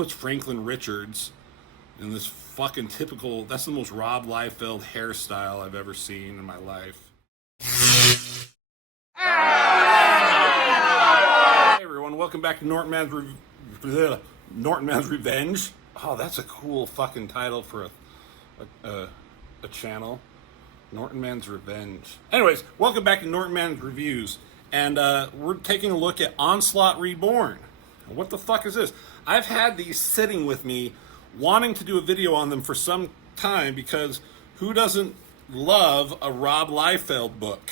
puts Franklin Richards in this fucking typical, that's the most Rob Liefeld hairstyle I've ever seen in my life. Hey everyone, welcome back to Norton Man's Revenge. Oh, that's a cool fucking title for a channel. Norton Man's Revenge. Anyways, welcome back to Norton Man's Reviews. And we're taking a look at Onslaught Reborn. What the fuck is this? I've had these sitting with me, wanting to do a video on them for some time, because who doesn't love a Rob Liefeld book?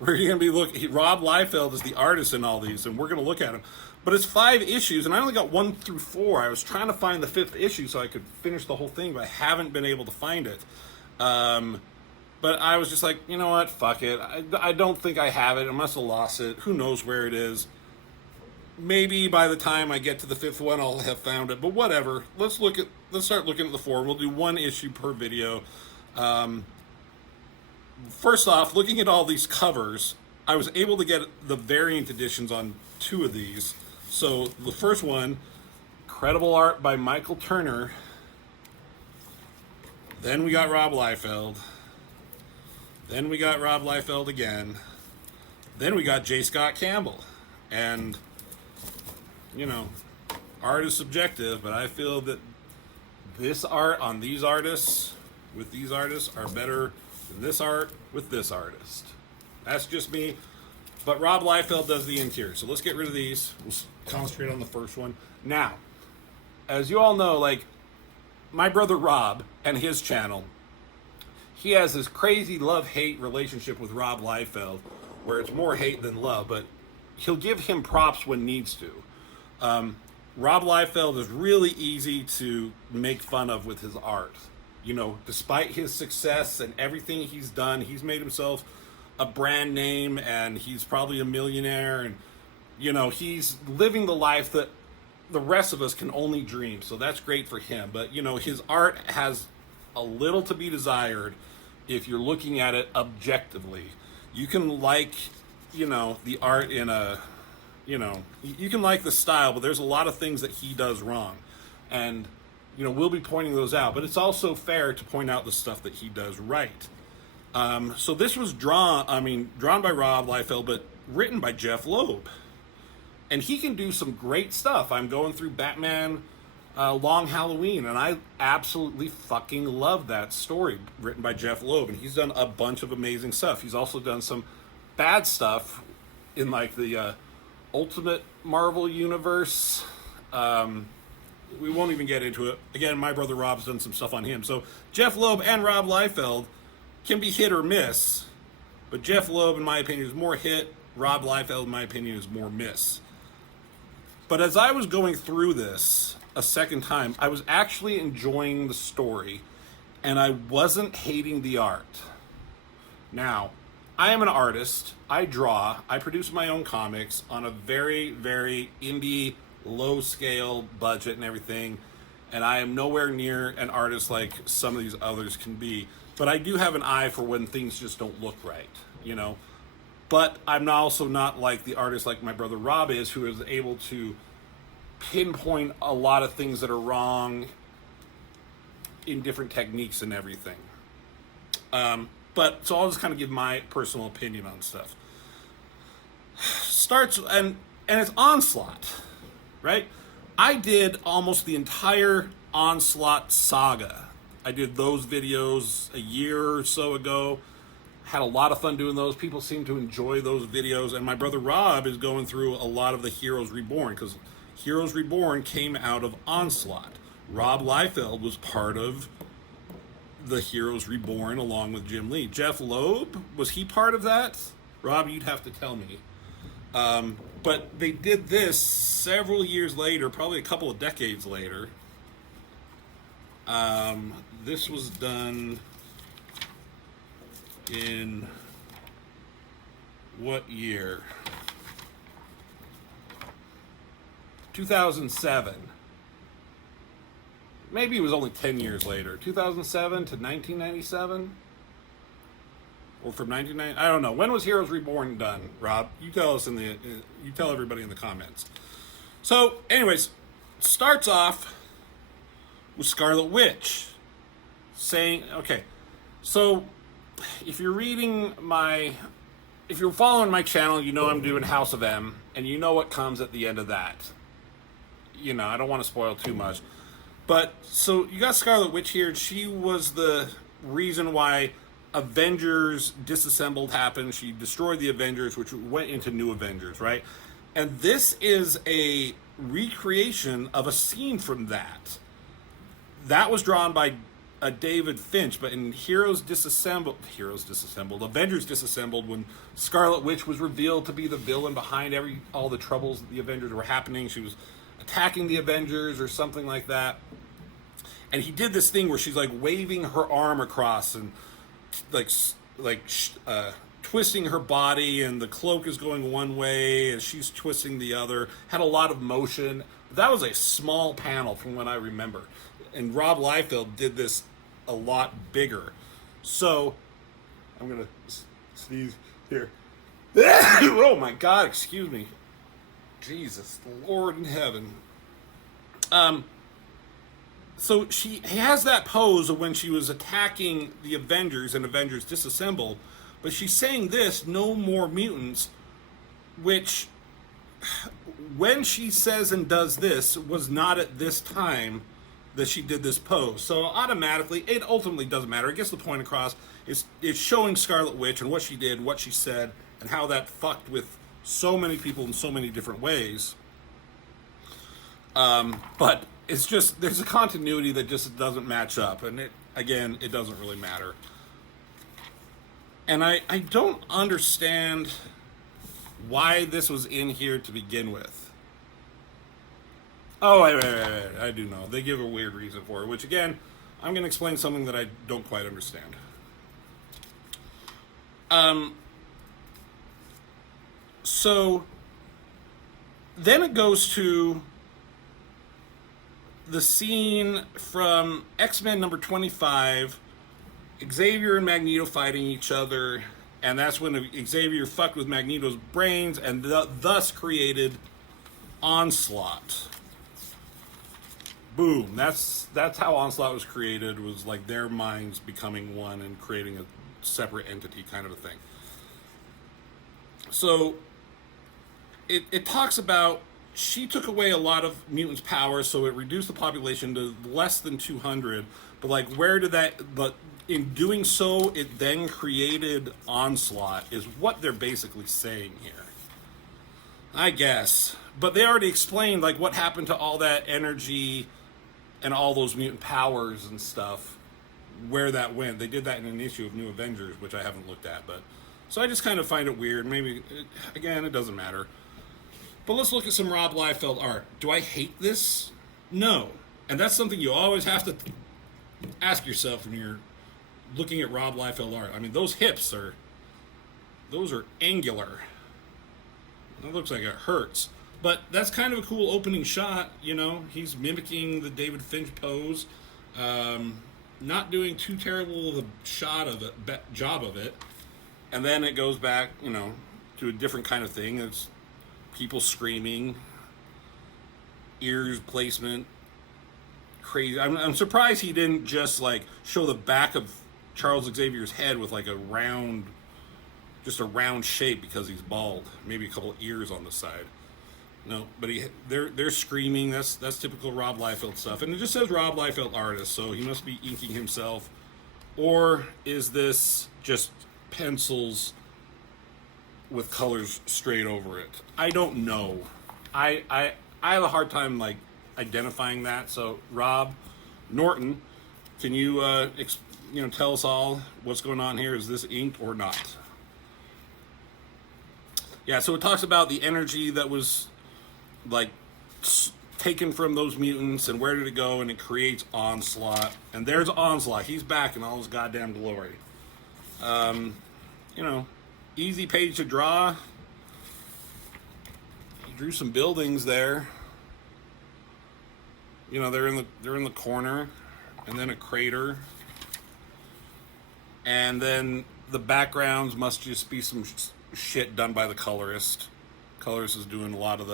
We're going to be looking, Rob Liefeld is the artist in all these, and we're going to look at them. But it's 5 issues, and I only got 1 through 4. I was trying to find the 5th issue so I could finish the whole thing, but I haven't been able to find it. But I was just like, you know what, fuck it. I don't think I have it. I must have lost it. Who knows where it is. Maybe by the time I get to the 5th one, I'll have found it. But whatever. Let's start looking at the 4. We'll do 1 issue per video. First off, looking at all these covers, I was able to get the variant editions on 2 of these. So the first one, incredible art by Michael Turner. Then we got Rob Liefeld. Then we got Rob Liefeld again. Then we got J. Scott Campbell. And, you know, art is subjective, but I feel that this art on these artists, with these artists, are better than this art with this artist. That's just me. But Rob Liefeld does the interior. So let's get rid of these. We'll concentrate on the first one. Now, as you all know, like, my brother Rob and his channel, he has this crazy love-hate relationship with Rob Liefeld, where it's more hate than love, but he'll give him props when needs to. Rob Liefeld is really easy to make fun of with his art. You know, despite his success and everything he's done, he's made himself a brand name, and he's probably a millionaire, and, you know, he's living the life that the rest of us can only dream. So that's great for him. But, you know, his art has a little to be desired if you're looking at it objectively. You can like, you know, the art in a, you know, you can like the style, but there's a lot of things that he does wrong. And, you know, we'll be pointing those out. But it's also fair to point out the stuff that he does right. So this was drawn by Rob Liefeld, but written by Jeph Loeb. And he can do some great stuff. I'm going through Batman Long Halloween, and I absolutely fucking love that story written by Jeph Loeb. And he's done a bunch of amazing stuff. He's also done some bad stuff in, like, the Ultimate Marvel Universe. We won't even get into it. Again, my brother Rob's done some stuff on him. So Jeph Loeb and Rob Liefeld can be hit or miss. But Jeph Loeb, in my opinion, is more hit. Rob Liefeld, in my opinion, is more miss. But as I was going through this a second time, I was actually enjoying the story, and I wasn't hating the art. Now, I am an artist. I draw. I produce my own comics on a very, very indie, low-scale budget and everything, and I am nowhere near an artist like some of these others can be. But I do have an eye for when things just don't look right, you know? But I'm also not like the artist like my brother Rob is, who is able to pinpoint a lot of things that are wrong in different techniques and everything. But so I'll just kind of give my personal opinion on stuff. And it's Onslaught, right? I did almost the entire Onslaught saga. I did those videos a year or so ago. Had a lot of fun doing those. People seem to enjoy those videos. And my brother Rob is going through a lot of the Heroes Reborn, because Heroes Reborn came out of Onslaught. Rob Liefeld was part of the Heroes Reborn along with Jim Lee. Jeph Loeb, was he part of that? Rob, you'd have to tell me. But they did this several years later, probably a couple of decades later. This was done in what year? 2007. Maybe it was only 10 years later. 2007 to 1997? Or from 1990? I don't know. When was Heroes Reborn done, Rob? You tell us you tell everybody in the comments. So, anyways, starts off with Scarlet Witch saying, okay, so if you're following my channel, you know I'm doing House of M, and you know what comes at the end of that. You know, I don't want to spoil too much. But, so you got Scarlet Witch here, and she was the reason why Avengers Disassembled happened. She destroyed the Avengers, which went into New Avengers, right? And this is a recreation of a scene from that. That was drawn by David Finch, but in Avengers Disassembled, when Scarlet Witch was revealed to be the villain behind all the troubles that the Avengers were happening, she was attacking the Avengers or something like that. And he did this thing where she's like waving her arm across and twisting her body, and the cloak is going one way and she's twisting the other. Had a lot of motion. That was a small panel from what I remember. And Rob Liefeld did this a lot bigger. So, I'm going to sneeze here. Oh my God, excuse me. Jesus, the Lord in heaven. So she has that pose of when she was attacking the Avengers and Avengers Disassembled, but she's saying this, no more mutants, which, when she says and does this, was not at this time that she did this pose. So automatically, it ultimately doesn't matter. It gets the point across. It's showing Scarlet Witch and what she did, what she said, and how that fucked with so many people in so many different ways. But it's just, there's a continuity that just doesn't match up. And it doesn't really matter. And I don't understand why this was in here to begin with. Oh, wait, I do know. They give a weird reason for it, which again, I'm going to explain something that I don't quite understand. So, then it goes to the scene from X-Men number 25, Xavier and Magneto fighting each other, and that's when Xavier fucked with Magneto's brains and thus created Onslaught. Boom. That's how Onslaught was created, was like their minds becoming one and creating a separate entity kind of a thing. So, it talks about she took away a lot of mutants' power, so it reduced the population to less than 200. But like, but in doing so, it then created Onslaught, is what they're basically saying here. I guess. But they already explained like what happened to all that energy and all those mutant powers and stuff, where that went. They did that in an issue of New Avengers, which I haven't looked at, but so I just kind of find it weird. Maybe, again, it doesn't matter. But let's look at some Rob Liefeld art. Do I hate this? No. And that's something you always have to ask yourself when you're looking at Rob Liefeld art. I mean, those hips are angular. That looks like it hurts. But that's kind of a cool opening shot, you know. He's mimicking the David Finch pose. Not doing too terrible of a job of it. And then it goes back, you know, to a different kind of thing. It's people screaming, ears placement, crazy. I'm surprised he didn't just like show the back of Charles Xavier's head with like a round shape because he's bald. Maybe a couple of ears on the side. No, but they're screaming. That's typical Rob Liefeld stuff. And it just says Rob Liefeld artist, so he must be inking himself. Or is this just pencils with colors straight over it? I don't know. I have a hard time like identifying that. So Rob Norton, can you tell us all what's going on here? Is this inked or not? Yeah, so it talks about the energy that was like taken from those mutants and where did it go, and it creates Onslaught. And there's Onslaught. He's back in all his goddamn glory. Easy page to draw. He drew some buildings there. You know, they're in the corner, and then a crater. And then the backgrounds must just be some shit done by the colorist. Colorist is doing a lot of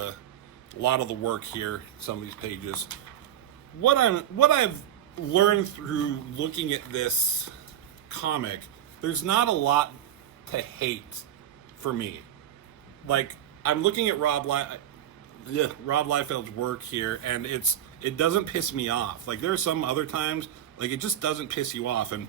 a lot of the work here, some of these pages. What I've learned through looking at this comic, there's not a lot to hate for me. Like, I'm looking at Rob Liefeld's work here, and it doesn't piss me off. Like, there are some other times, like, it just doesn't piss you off. And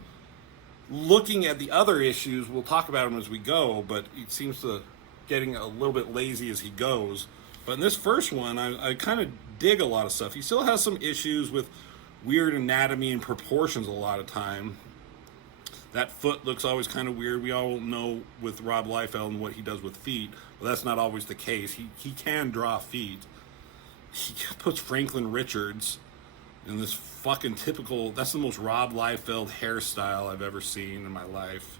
looking at the other issues, we'll talk about them as we go, but it seems to getting a little bit lazy as he goes. But in this first one, I kind of dig a lot of stuff. He still has some issues with weird anatomy and proportions a lot of time. That foot looks always kind of weird. We all know with Rob Liefeld and what he does with feet, but that's not always the case. He can draw feet. He puts Franklin Richards in this fucking typical, that's the most Rob Liefeld hairstyle I've ever seen in my life.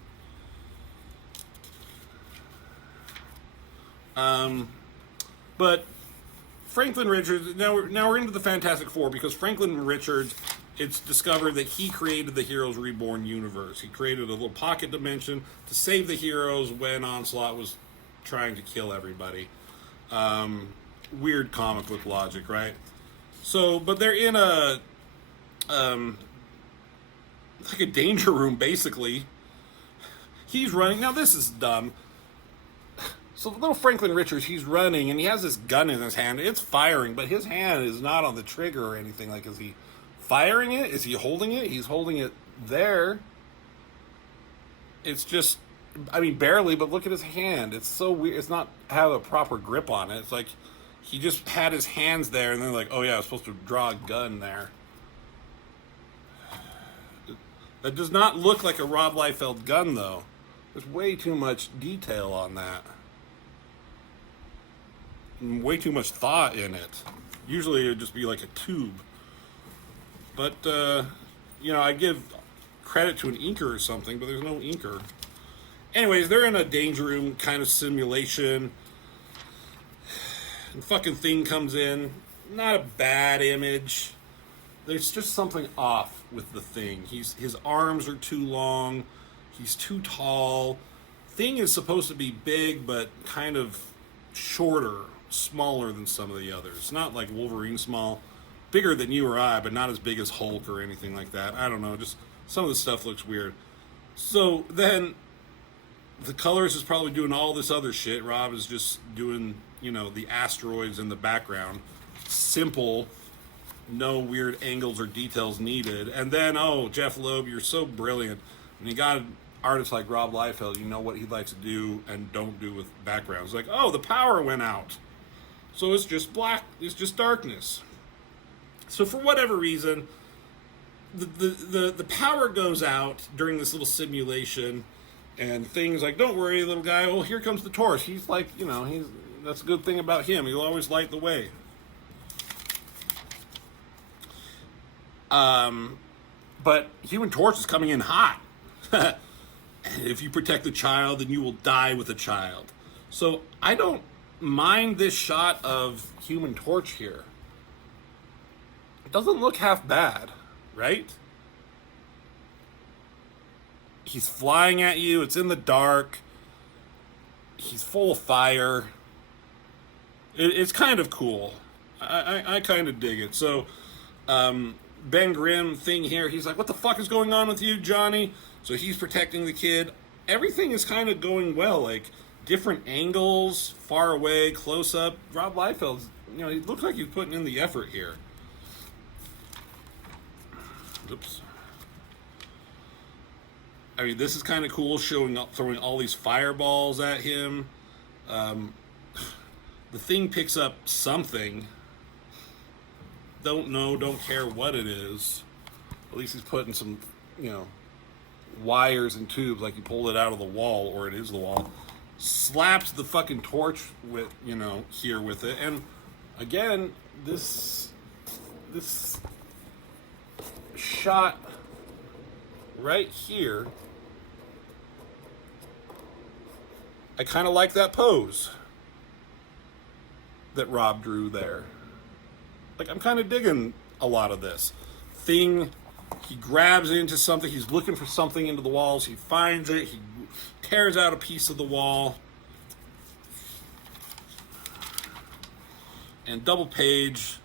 But Franklin Richards, now we're into the Fantastic Four, because Franklin Richards, it's discovered that he created the Heroes Reborn universe. He created a little pocket dimension to save the heroes when Onslaught was trying to kill everybody. Weird comic book logic, right? So, but they're in a like a danger room, basically. He's running. Now this is dumb. So little Franklin Richards, he's running, and he has this gun in his hand. It's firing, but his hand is not on the trigger or anything. Like, is he firing it? Is he holding it? He's holding it there. It's just, I mean, barely, but look at his hand. It's so weird. It's not have a proper grip on it. It's like he just had his hands there, and then like, oh yeah, I was supposed to draw a gun there. That does not look like a Rob Liefeld gun, though. There's way too much detail on that. Way too much thought in it. Usually it would just be like a tube. But, you know, I give credit to an inker or something, but there's no inker. Anyways, they're in a danger room kind of simulation. And fucking Thing comes in. Not a bad image. There's just something off with the Thing. His arms are too long. He's too tall. Thing is supposed to be big, but kind of shorter, smaller than some of the others. Not like Wolverine small. Bigger than you or I, but not as big as Hulk or anything like that. I don't know. Just some of the stuff looks weird. So then the Colors is probably doing all this other shit. Rob is just doing, you know, the asteroids in the background. Simple. No weird angles or details needed. And then, oh, Jeph Loeb, you're so brilliant. And you got an artist like Rob Liefeld, you know what he likes to do and don't do with backgrounds. Like, oh, the power went out. So it's just black. It's just darkness. So for whatever reason, the power goes out during this little simulation, and Things like, don't worry, little guy. Oh, here comes the torch. He's like, you know, that's a good thing about him. He'll always light the way. But Human Torch is coming in hot. And if you protect the child, then you will die with the child. So I don't mind this shot of Human Torch here. It doesn't look half bad, right? He's flying at you. It's in the dark. He's full of fire. It's kind of cool. I kind of dig it. So, Ben Grimm Thing here, he's like, what the fuck is going on with you, Johnny? So he's protecting the kid. Everything is kind of going well, like different angles, far away, close up. Rob Liefeld's, you know, he looks like he's putting in the effort here. Oops. I mean, this is kind of cool, throwing all these fireballs at him. The Thing picks up something. Don't know, don't care what it is. At least he's putting some, you know, wires and tubes, like he pulled it out of the wall, or it is the wall. Slaps the fucking torch with, you know, here with it. And again, this shot right here, I kind of like that pose that Rob drew there. Like, I'm kind of digging a lot of this. Thing, he grabs into something. He's looking for something into the walls. He finds it. He tears out a piece of the wall. and double page,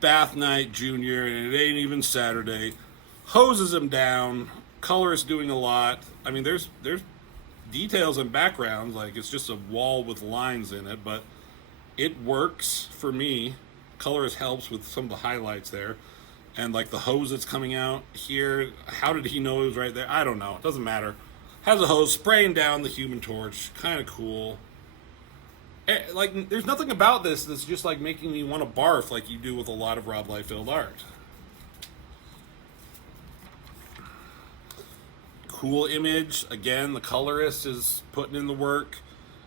bath night junior, and it ain't even Saturday. Hoses him down. Colorist doing a lot. I mean, there's details and backgrounds, like it's just a wall with lines in it, but it works for me. Colorist helps with some of the highlights there. And like the hose that's coming out here, how did he know it was right there? I don't know. It doesn't matter. Has a hose spraying down the Human Torch. Kind of cool. Like, there's nothing about this that's just like making me want to barf like you do with a lot of Rob Liefeld art. Cool image. Again, the colorist is putting in the work.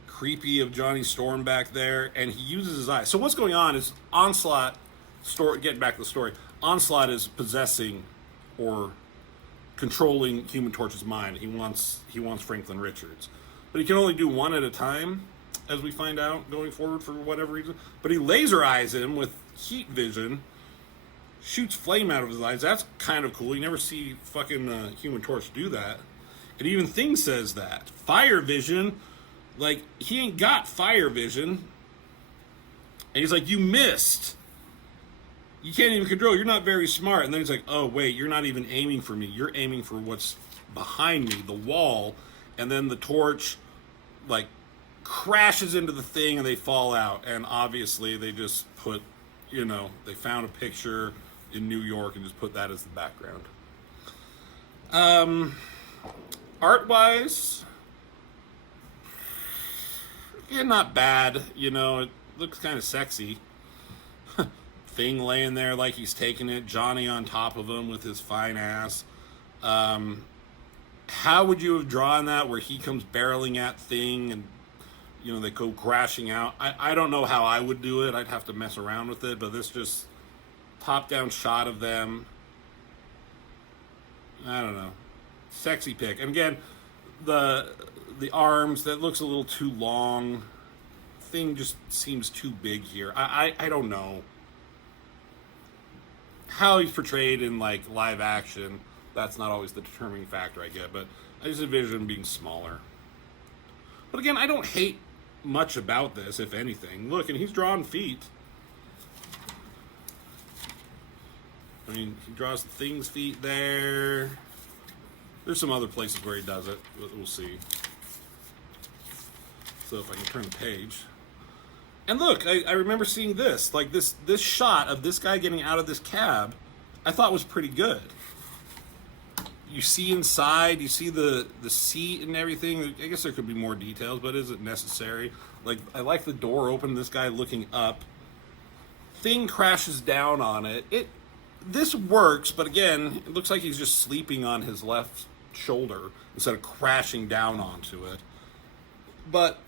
Creepy of Johnny Storm back there. And he uses his eyes. So what's going on is Onslaught, getting back to the story, Onslaught is possessing or controlling Human Torch's mind. He wants Franklin Richards. But he can only do one at a time, as we find out going forward for whatever reason. But he laser eyes him with heat vision, shoots flame out of his eyes. That's kind of cool. You never see fucking Human Torch do that. And even Thing says that. Fire vision, like, he ain't got fire vision. And he's like, you missed. You can't even control. You're not very smart. And then he's like, oh, wait, you're not even aiming for me. You're aiming for what's behind me, the wall. And then the torch, like, crashes into the thing and they fall out. And obviously they just put, they found a picture in New York and just put that as the background. Art-wise, yeah, not bad. It looks kind of sexy. Thing laying there like he's taking it. Johnny on top of him with his fine ass. How would you have drawn that where he comes barreling at Thing and, they go crashing out? I don't know how I would do it. I'd have to mess around with it. But this just top-down shot of them. I don't know. Sexy pick. And again, the arms, that looks a little too long. Thing just seems too big here. I don't know how he's portrayed in like live action. That's not always the determining factor, I get, but I just envision him being smaller. But again, I don't hate much about this, if anything. Look, and he's drawing feet. I mean, he draws the Thing's feet there. There's some other places where he does it. We'll see. So if I can turn the page. And look, I remember seeing this. Like, this shot of this guy getting out of this cab, I thought was pretty good. You see inside, you see the seat and everything. I guess there could be more details, but is it necessary? Like, I like the door open, this guy looking up. Thing crashes down on it. This works, but again, it looks like he's just sleeping on his left shoulder instead of crashing down onto it. But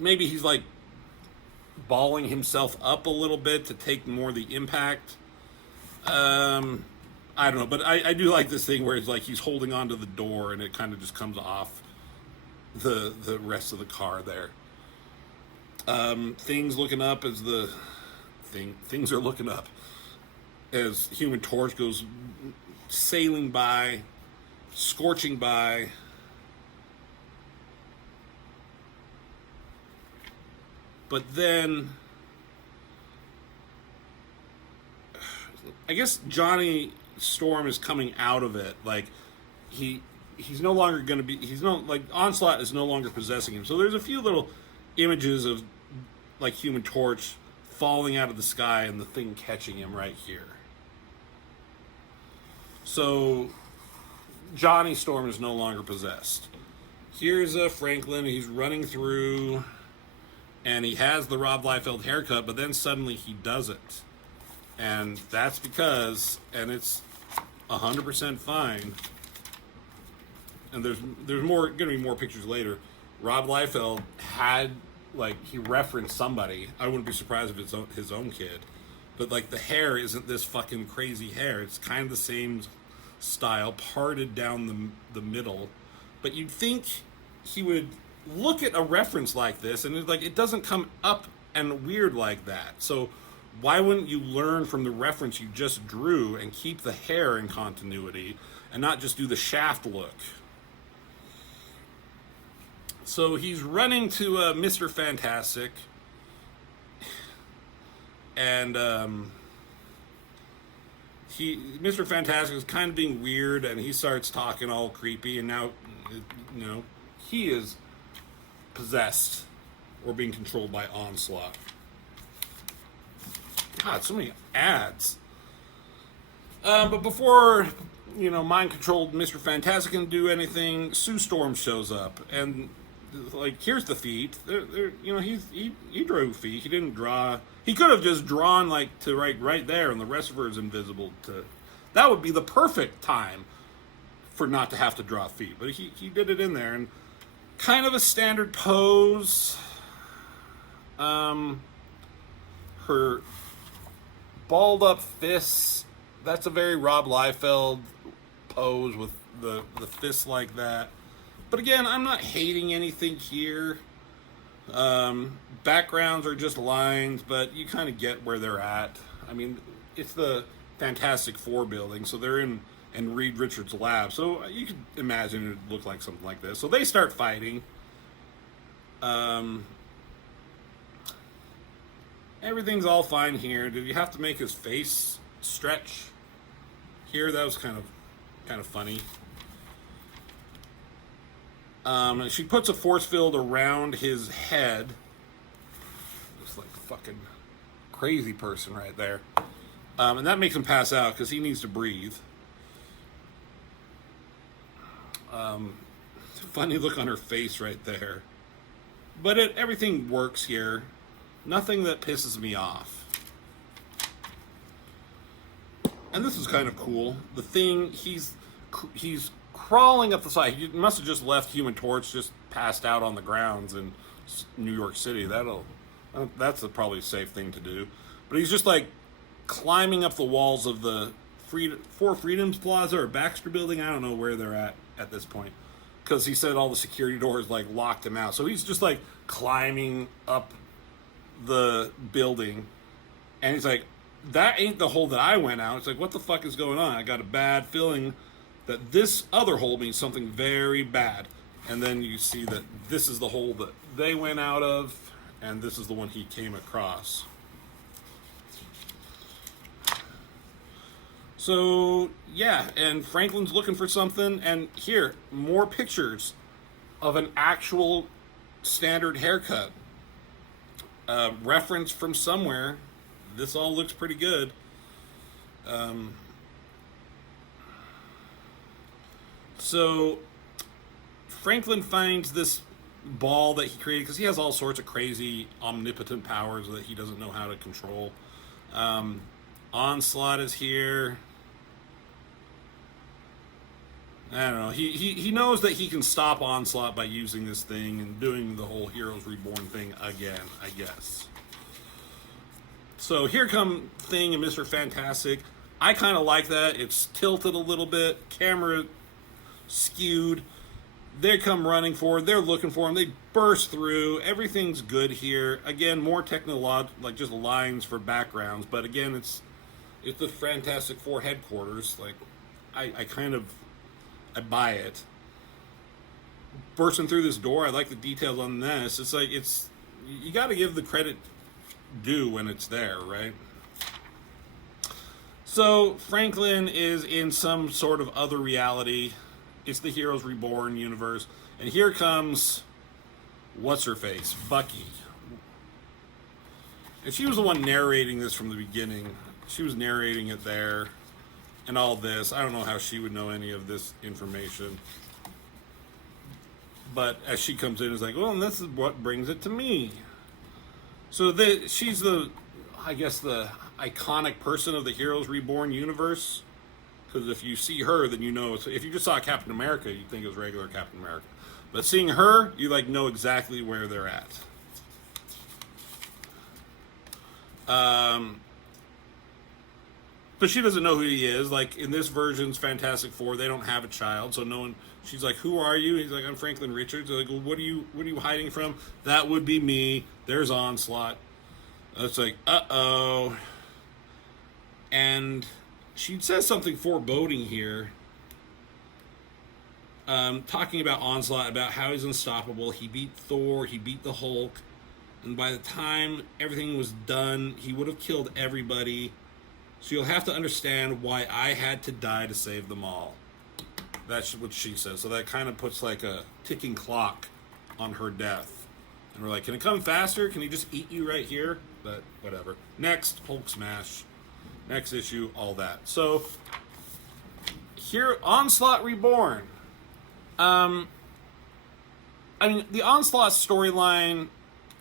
maybe he's like balling himself up a little bit to take more of the impact. I don't know, but I do like this thing where it's like he's holding onto the door and it kind of just comes off the rest of the car there. Things looking up as things are looking up as Human Torch goes sailing by, scorching by. But then, I guess Johnny Storm is coming out of it. Like, he's no longer going to be, Onslaught is no longer possessing him. So there's a few little images of, like, Human Torch falling out of the sky and the Thing catching him right here. So Johnny Storm is no longer possessed. Here's Franklin. He's running through, and he has the Rob Liefeld haircut, but then suddenly he doesn't. And that's because, and it's 100% fine, and there's going to be more pictures later. Rob Liefeld had, like, he referenced somebody. I wouldn't be surprised if it's his own kid. But, like, the hair isn't this fucking crazy hair. It's kind of the same style, parted down the middle. But you'd think he would look at a reference like this, and it's like, it doesn't come up and weird like that. So why wouldn't you learn from the reference you just drew and keep the hair in continuity and not just do the shaft look? So he's running to Mr. Fantastic, and Mr. Fantastic is kind of being weird, and he starts talking all creepy, and now, you know, he is possessed or being controlled by Onslaught. God, so many ads. But before, you know, mind-controlled Mr. Fantastic can do anything, Sue Storm shows up, and, like, here's the feet. You know, he drew feet. He didn't draw. He could have just drawn, like, to right there, and the rest of her is invisible. That would be the perfect time for not to have to draw feet. But he did it in there, and kind of a standard pose. Her balled up fists. That's a very Rob Liefeld pose with the fists like that. But again, I'm not hating anything here. Backgrounds are just lines, but you kind of get where they're at. I mean, it's the Fantastic Four building, so they're in Reed Richards' lab. So you could imagine it would look like something like this. So they start fighting. Everything's all fine here. Did you have to make his face stretch here? That was kind of funny. She puts a force field around his head. Looks like a fucking crazy person right there. And that makes him pass out because he needs to breathe. Funny look on her face right there. But everything works here. Nothing that pisses me off. And this is kind of cool. The Thing, he's crawling up the side. He must have just left Human Torch just passed out on the grounds in New York City. That's probably a safe thing to do. But he's just like climbing up the walls of the Four Freedoms Plaza or Baxter Building. I don't know where they're at this point, because he said all the security doors like locked him out. So he's just like climbing up the building, and he's like, that ain't the hole that I went out. It's like, what the fuck is going on? I got a bad feeling that this other hole means something very bad. And then you see that this is the hole that they went out of, and this is the one he came across. So yeah, and Franklin's looking for something, and here, more pictures of an actual standard haircut. Reference from somewhere. This all looks pretty good. So Franklin finds this ball that he created, because he has all sorts of crazy omnipotent powers that he doesn't know how to control. Onslaught is here. I don't know. He knows that he can stop Onslaught by using this thing and doing the whole Heroes Reborn thing again, I guess. So here come Thing and Mr. Fantastic. I kind of like that. It's tilted a little bit. Camera skewed. They come running forward. They're looking for him. They burst through. Everything's good here. Again, more technological, like just lines for backgrounds. But again, it's the Fantastic Four headquarters. Like, I buy it. Bursting through this door, I like the details on this. It's like, you got to give the credit due when it's there, right? So Franklin is in some sort of other reality. It's the Heroes Reborn universe, and here comes what's her face, Bucky. And she was the one narrating this from the beginning. She was narrating it there. And all this, I don't know how she would know any of this information. But as she comes in, it's like, well, and this is what brings it to me. So she's I guess the iconic person of the Heroes Reborn universe. Because if you see her, then you know. If you just saw Captain America, you'd think it was regular Captain America. But seeing her, you like know exactly where they're at. But she doesn't know who he is. Like, in this version's Fantastic Four, they don't have a child, so no one. She's like, "Who are you?" He's like, "I'm Franklin Richards." They're like, "Well, what are you hiding from?" That would be me. There's Onslaught. It's like, uh-oh. And she says something foreboding here. Talking about Onslaught, about how he's unstoppable. He beat Thor. He beat the Hulk. and by the time everything was done, he would have killed everybody. So you'll have to understand why I had to die to save them all. That's what she says. So that kind of puts like a ticking clock on her death. And we're like, can it come faster? Can he just eat you right here? But whatever. Next, Hulk smash. Next issue, all that. So here, Onslaught Reborn. I mean, the Onslaught storyline,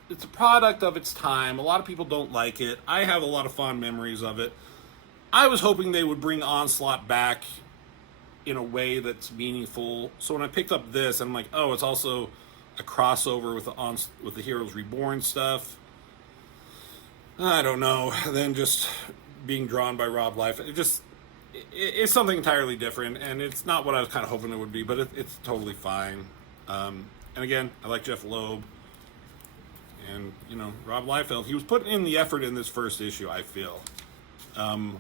it's a product of its time. A lot of people don't like it. I have a lot of fond memories of it. I was hoping they would bring Onslaught back in a way that's meaningful. So when I picked up this, I'm like, oh, it's also a crossover with the Heroes Reborn stuff. I don't know. Then just being drawn by Rob Liefeld, it's something entirely different, and it's not what I was kind of hoping it would be, but it's totally fine. And again, I like Jeph Loeb, and Rob Liefeld. He was putting in the effort in this first issue, I feel,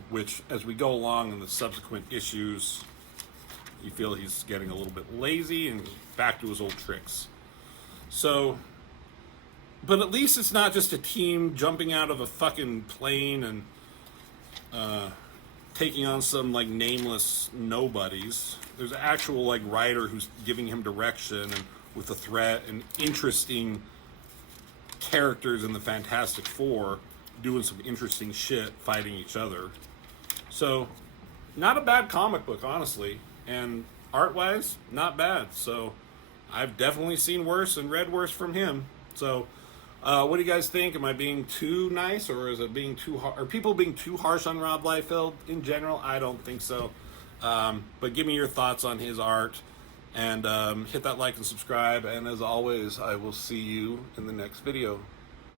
which as we go along in the subsequent issues, you feel he's getting a little bit lazy and back to his old tricks. So, but at least it's not just a team jumping out of a fucking plane and taking on some like nameless nobodies. There's an actual like writer who's giving him direction and with a threat and interesting characters in the Fantastic Four doing some interesting shit, fighting each other. So, not a bad comic book, honestly. And art-wise, not bad. So, I've definitely seen worse and read worse from him. So, what do you guys think? Am I being too nice, or is it being too are people being too harsh on Rob Liefeld in general? I don't think so. But give me your thoughts on his art, and hit that like and subscribe. And as always, I will see you in the next video.